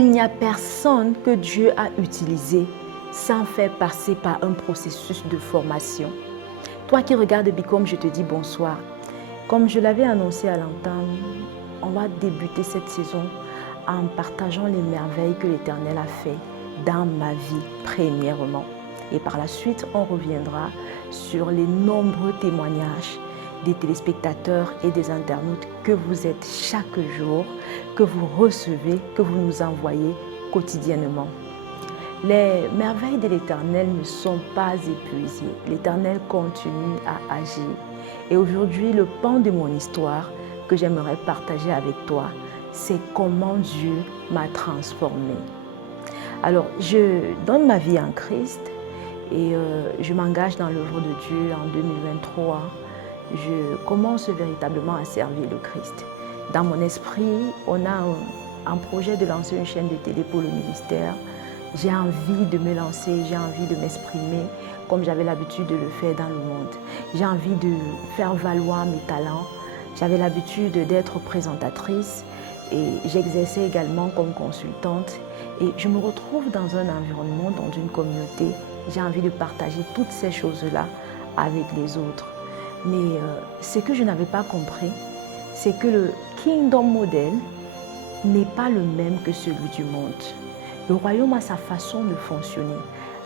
Il n'y a personne que Dieu a utilisé sans faire passer par un processus de formation. Toi qui regardes Bicom, je te dis bonsoir. Comme je l'avais annoncé à l'entame, on va débuter cette saison en partageant les merveilles que l'Éternel a fait dans ma vie, premièrement. Et par la suite, on reviendra sur les nombreux témoignages des téléspectateurs et des internautes que vous êtes chaque jour, que vous recevez, que vous nous envoyez quotidiennement. Les merveilles de l'Éternel ne sont pas épuisées. L'Éternel continue à agir. Et aujourd'hui, le pan de mon histoire que j'aimerais partager avec toi, c'est comment Dieu m'a transformée. Alors, je donne ma vie en Christ et je m'engage dans l'œuvre de Dieu en 2023. Je commence véritablement à servir le Christ. Dans mon esprit, on a un projet de lancer une chaîne de télé pour le ministère. J'ai envie de me lancer, j'ai envie de m'exprimer comme j'avais l'habitude de le faire dans le monde. J'ai envie de faire valoir mes talents. J'avais l'habitude d'être présentatrice et j'exerçais également comme consultante. Et je me retrouve dans un environnement, dans une communauté. J'ai envie de partager toutes ces choses-là avec les autres. Mais ce que je n'avais pas compris, c'est que le Kingdom Model n'est pas le même que celui du monde. Le royaume a sa façon de fonctionner.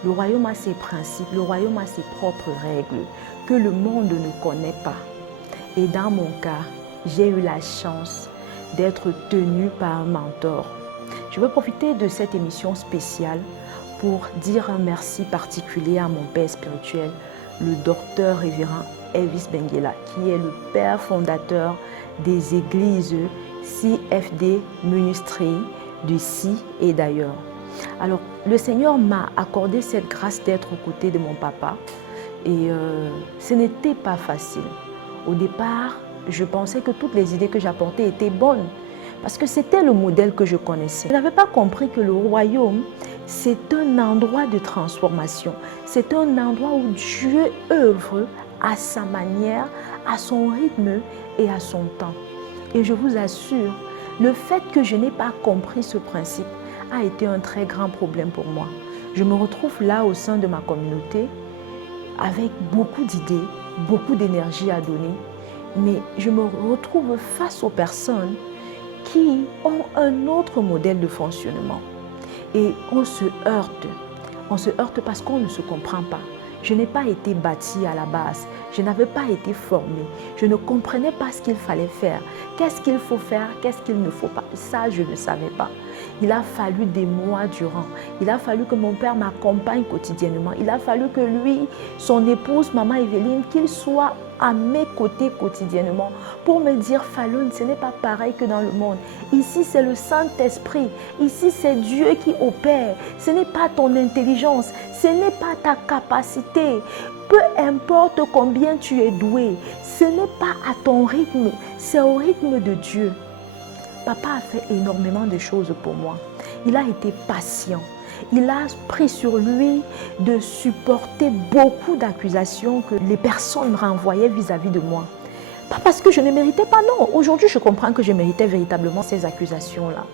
Le royaume a ses principes. Le royaume a ses propres règles que le monde ne connaît pas. Et dans mon cas, j'ai eu la chance d'être tenue par un mentor. Je veux profiter de cette émission spéciale pour dire un merci particulier à mon père spirituel, le docteur révérend Elvis Benguela, qui est le père fondateur des églises CFD Ministry d'ici et d'ailleurs. Alors, le Seigneur m'a accordé cette grâce d'être aux côtés de mon papa et ce n'était pas facile. Au départ, je pensais que toutes les idées que j'apportais étaient bonnes parce que c'était le modèle que je connaissais. Je n'avais pas compris que le royaume, c'est un endroit de transformation. C'est un endroit où Dieu œuvre à sa manière, à son rythme et à son temps. Et je vous assure, le fait que je n'ai pas compris ce principe a été un très grand problème pour moi. Je me retrouve là au sein de ma communauté avec beaucoup d'idées, beaucoup d'énergie à donner, mais je me retrouve face aux personnes qui ont un autre modèle de fonctionnement. Et on se heurte. On se heurte parce qu'on ne se comprend pas. Je n'ai pas été bâtie à la base. Je n'avais pas été formée. Je ne comprenais pas ce qu'il fallait faire. Qu'est-ce qu'il faut faire, qu'est-ce qu'il ne faut pas. Ça, je ne savais pas. Il a fallu des mois durant. Il a fallu que mon père m'accompagne quotidiennement. Il a fallu que lui, son épouse, maman Evelyne, qu'ils soient à mes côtés quotidiennement pour me dire, Falloune, ce n'est pas pareil que dans le monde. Ici, c'est le Saint-Esprit. Ici, c'est Dieu qui opère. Ce n'est pas ton intelligence. Ce n'est pas ta capacité. Peu importe combien tu es doué, ce n'est pas à ton rythme, c'est au rythme de Dieu. Papa a fait énormément de choses pour moi. Il a été patient. Il a pris sur lui de supporter beaucoup d'accusations que les personnes me renvoyaient vis-à-vis de moi. Pas parce que je ne méritais pas, non. Aujourd'hui, je comprends que je méritais véritablement ces accusations-là.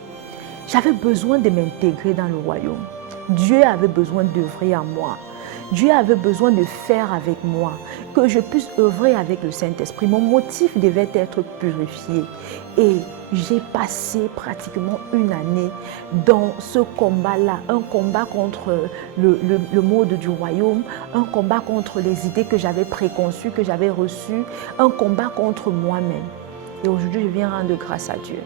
J'avais besoin de m'intégrer dans le royaume. Dieu avait besoin d'œuvrer en moi. Dieu avait besoin de faire avec moi, que je puisse œuvrer avec le Saint-Esprit. Mon motif devait être purifié. Et j'ai passé pratiquement une année dans ce combat-là, un combat contre le mode du royaume, un combat contre les idées que j'avais préconçues, que j'avais reçues, un combat contre moi-même. Et aujourd'hui, je viens rendre grâce à Dieu.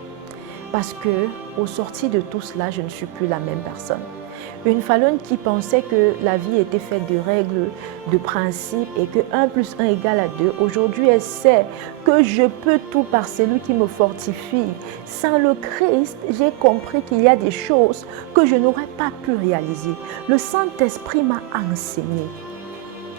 Parce qu'au sorti de tout cela, je ne suis plus la même personne. Une Falloune qui pensait que la vie était faite de règles, de principes et que 1 + 1 = 2. Aujourd'hui, elle sait que je peux tout par celui qui me fortifie. Sans le Christ, j'ai compris qu'il y a des choses que je n'aurais pas pu réaliser. Le Saint-Esprit m'a enseigné.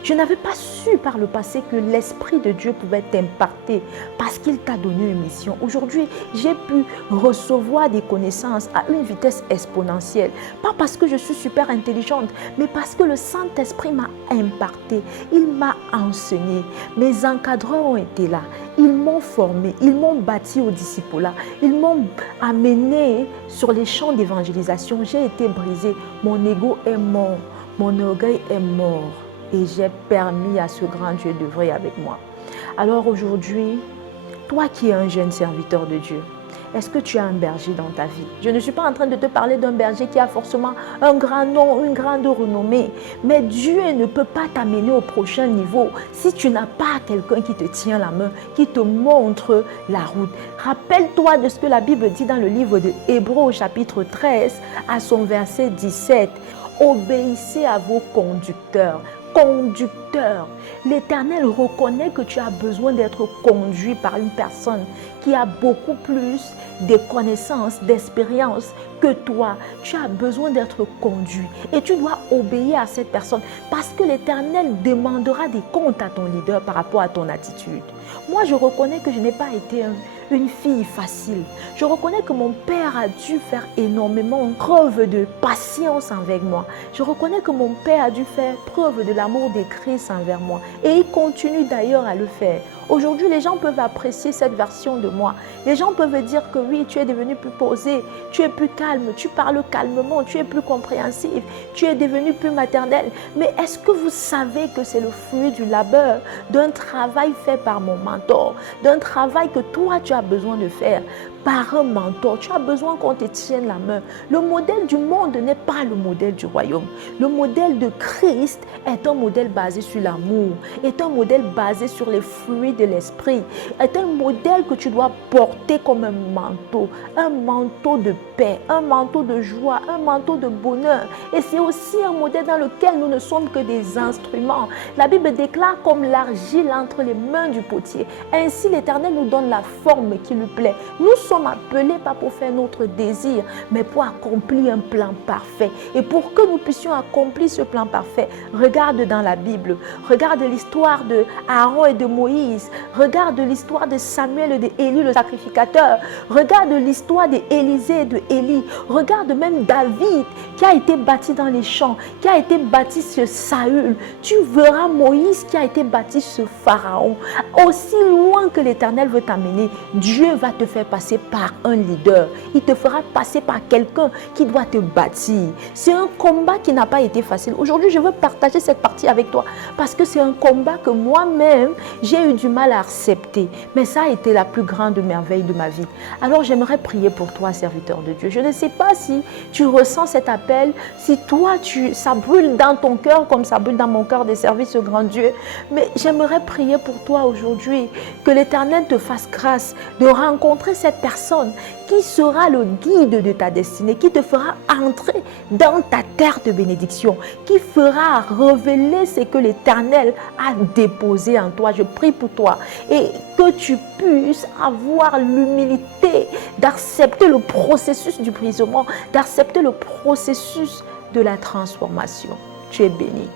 Je n'avais pas su par le passé que l'Esprit de Dieu pouvait t'impacter parce qu'il t'a donné une mission. Aujourd'hui, j'ai pu recevoir des connaissances à une vitesse exponentielle. Pas parce que je suis super intelligente, mais parce que le Saint-Esprit m'a impacté. Il m'a enseigné. Mes encadreurs ont été là. Ils m'ont formé, ils m'ont bâti au discipulat, ils m'ont amené sur les champs d'évangélisation. J'ai été brisée, mon ego est mort, mon orgueil est mort et j'ai permis à ce grand Dieu d'œuvrer avec moi. Alors aujourd'hui, toi qui es un jeune serviteur de Dieu, est-ce que tu as un berger dans ta vie? Je ne suis pas en train de te parler d'un berger qui a forcément un grand nom, une grande renommée. Mais Dieu ne peut pas t'amener au prochain niveau si tu n'as pas quelqu'un qui te tient la main, qui te montre la route. Rappelle-toi de ce que la Bible dit dans le livre de Hébreux au chapitre 13 à son verset 17. Obéissez à vos conducteurs. Conducteur. L'Éternel reconnaît que tu as besoin d'être conduit par une personne qui a beaucoup plus de connaissances, d'expérience que toi. Tu as besoin d'être conduit et tu dois obéir à cette personne parce que l'Éternel demandera des comptes à ton leader par rapport à ton attitude. Moi, je reconnais que je n'ai pas été une fille facile. Je reconnais que mon père a dû faire énormément preuve de patience envers moi. Je reconnais que mon père a dû faire preuve de l'amour de Christ envers moi. Et il continue d'ailleurs à le faire. Aujourd'hui, les gens peuvent apprécier cette version de moi. Les gens peuvent dire que oui, tu es devenu plus posé, tu es plus calme, tu parles calmement, tu es plus compréhensif, tu es devenu plus maternel. Mais est-ce que vous savez que c'est le fruit du labeur, d'un travail fait par mon mentor, d'un travail que toi tu as besoin de faire par un mentor? Tu as besoin qu'on te tienne la main. Le modèle du monde n'est pas le modèle du royaume. Le modèle de Christ est un modèle basé sur l'amour, est un modèle basé sur les fruits de l'esprit, est un modèle que tu dois porter comme un manteau de paix, un manteau de joie, un manteau de bonheur. Et c'est aussi un modèle dans lequel nous ne sommes que des instruments. La Bible déclare comme l'argile entre les mains du potier. Ainsi l'Éternel nous donne la forme qui lui plaît. Nous sommes appelés pas pour faire notre désir, mais pour accomplir un plan parfait. Et pour que nous puissions accomplir ce plan parfait, regarde dans la Bible, regarde l'histoire de Aaron et de Moïse, regarde l'histoire de Samuel et d'Élie le sacrificateur, regarde l'histoire d'Élisée et d'Élie, regarde même David qui a été bâti dans les champs, qui a été bâti sur Saül. Tu verras Moïse qui a été bâti sur Pharaon. Aussi loin que l'Éternel veut t'amener, Dieu va te faire passer par un leader. Il te fera passer par quelqu'un qui doit te bâtir. C'est un combat qui n'a pas été facile. Aujourd'hui, je veux partager cette partie avec toi parce que c'est un combat que moi-même, j'ai eu du mal à accepter. Mais ça a été la plus grande merveille de ma vie. Alors, j'aimerais prier pour toi, serviteur de Dieu. Je ne sais pas si tu ressens cet appel, si toi, ça brûle dans ton cœur comme ça brûle dans mon cœur de servir ce grand Dieu. Mais j'aimerais prier pour toi aujourd'hui, que l'Éternel te fasse grâce de rencontrer cette personne qui sera le guide de ta destinée, qui te fera entrer dans ta terre de bénédiction, qui fera révéler ce que l'Éternel a déposé en toi. Je prie pour toi et que tu puisses avoir l'humilité d'accepter le processus du brisement, d'accepter le processus de la transformation. Tu es béni.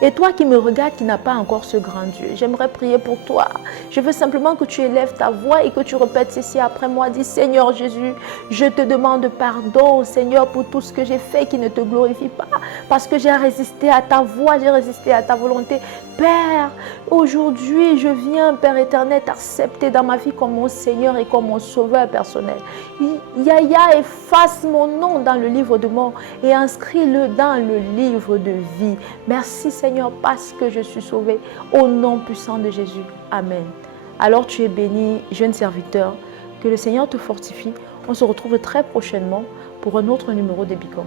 Et toi qui me regardes, qui n'as pas encore ce grand Dieu, j'aimerais prier pour toi. Je veux simplement que tu élèves ta voix et que tu répètes ceci après moi. Dis, Seigneur Jésus, je te demande pardon, Seigneur, pour tout ce que j'ai fait qui ne te glorifie pas. Parce que j'ai résisté à ta voix, j'ai résisté à ta volonté. Père, aujourd'hui, je viens, Père éternel, t'accepter dans ma vie comme mon Seigneur et comme mon sauveur personnel. Yahya, efface mon nom dans le livre de mort et inscris-le dans le livre de vie. Merci Seigneur parce que je suis sauvé au nom puissant de Jésus. Amen. Alors tu es béni, jeune serviteur. Que le Seigneur te fortifie. On se retrouve très prochainement pour un autre numéro de Bicom.